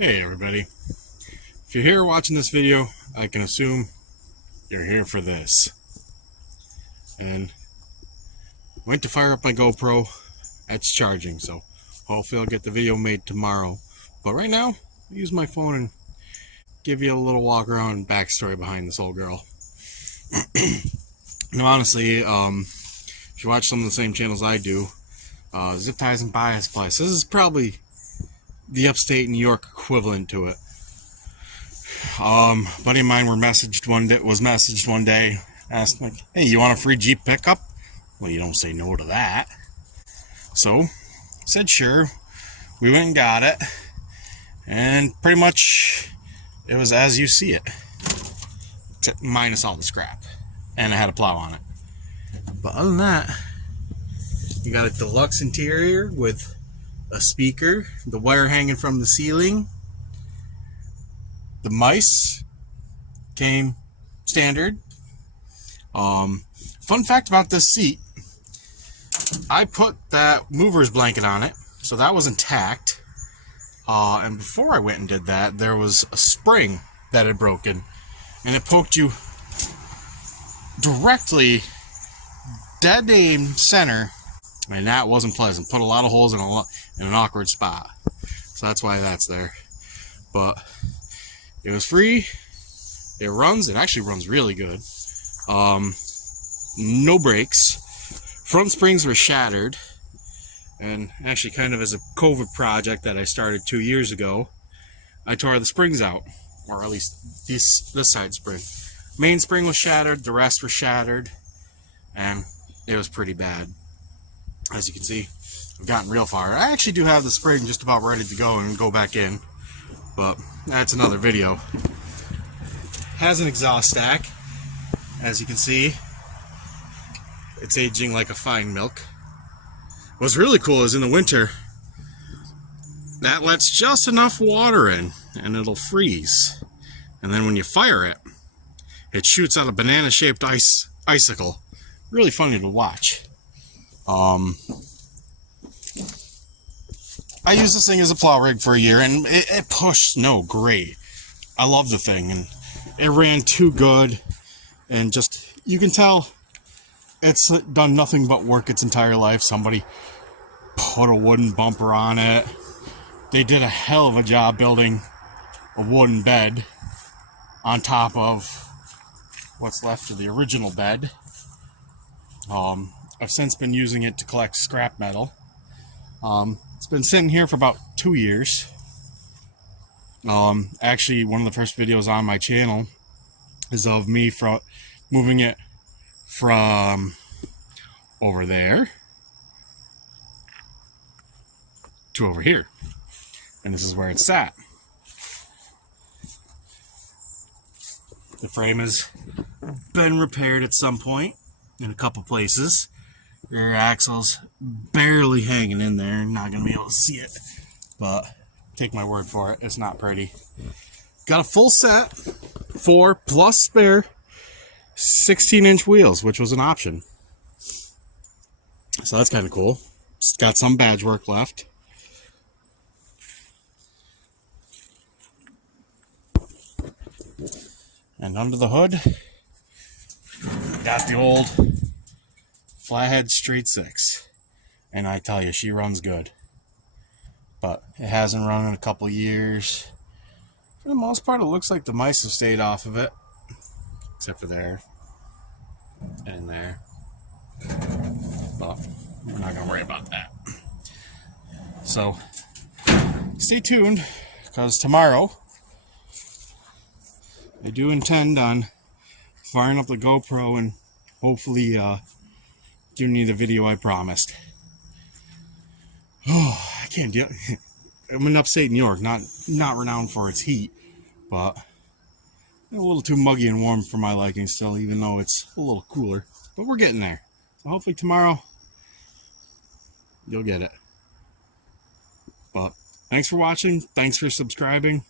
Hey everybody, if you're here watching this video, I can assume you're here for this. And went to fire up my GoPro, it's charging, so hopefully I'll get the video made tomorrow. But right now, I'll use my phone and give you a little walk around and backstory behind this old girl. Now honestly, if you watch some of the same channels I do, Zip Ties and Bias Place, this is probably the upstate New York equivalent to it. Buddy of mine was messaged one day, asked like, hey, you want a free Jeep pickup? Well, you don't say no to that. So, said sure. We went and got it, and pretty much it was as you see it, except minus all the scrap, and it had a plow on it. But other than that, you got a deluxe interior with a speaker, the wire hanging from the ceiling. The mice came standard. Fun fact about this seat, I put that mover's blanket on it, so that was intact. And before I went and did that, there was a spring that had broken, and it poked you directly dead aim center, and that wasn't pleasant. Put a lot of holes in an awkward spot, so that's why that's there. But it was free. It actually runs really good. No brakes. Front springs were shattered, and actually kind of as a COVID project that I started 2 years ago, I tore the springs out, or at least this side spring. Main spring was shattered, the rest were shattered, and it was pretty bad. As you can see, I've gotten real far. I actually do have the spring just about ready to go and go back in, but that's another video. Has an exhaust stack, as you can see. It's aging like a fine milk. What's really cool is in the winter, that lets just enough water in and it'll freeze. And then when you fire it, it shoots out a banana-shaped icicle. Really funny to watch. I used this thing as a plow rig for a year, and it pushed snow great. I love the thing, and it ran too good, and just, you can tell it's done nothing but work its entire life. Somebody put a wooden bumper on it. They did a hell of a job building a wooden bed on top of what's left of the original bed. I've since been using it to collect scrap metal. It's been sitting here for about 2 years. Actually, one of the first videos on my channel is of me moving it from over there to over here. And this is where it's sat. The frame has been repaired at some point in a couple places. Rear axle's barely hanging in there. Not gonna be able to see it, but take my word for it, it's not pretty. Got a full set, 4 plus spare 16-inch wheels, which was an option. So that's kind of cool. It's got some badge work left. And under the hood, got the old flathead straight 6, and I tell you, she runs good, but it hasn't run in a couple years. For the most part, it looks like the mice have stayed off of it, except for there and there, but we're not gonna worry about that. So stay tuned, because tomorrow I do intend on firing up the GoPro and hopefully giving you the video I promised. Oh, I can't do it. I'm in upstate New York, not renowned for its heat, but a little too muggy and warm for my liking still, even though it's a little cooler. But we're getting there. So hopefully tomorrow you'll get it. But thanks for watching. Thanks for subscribing.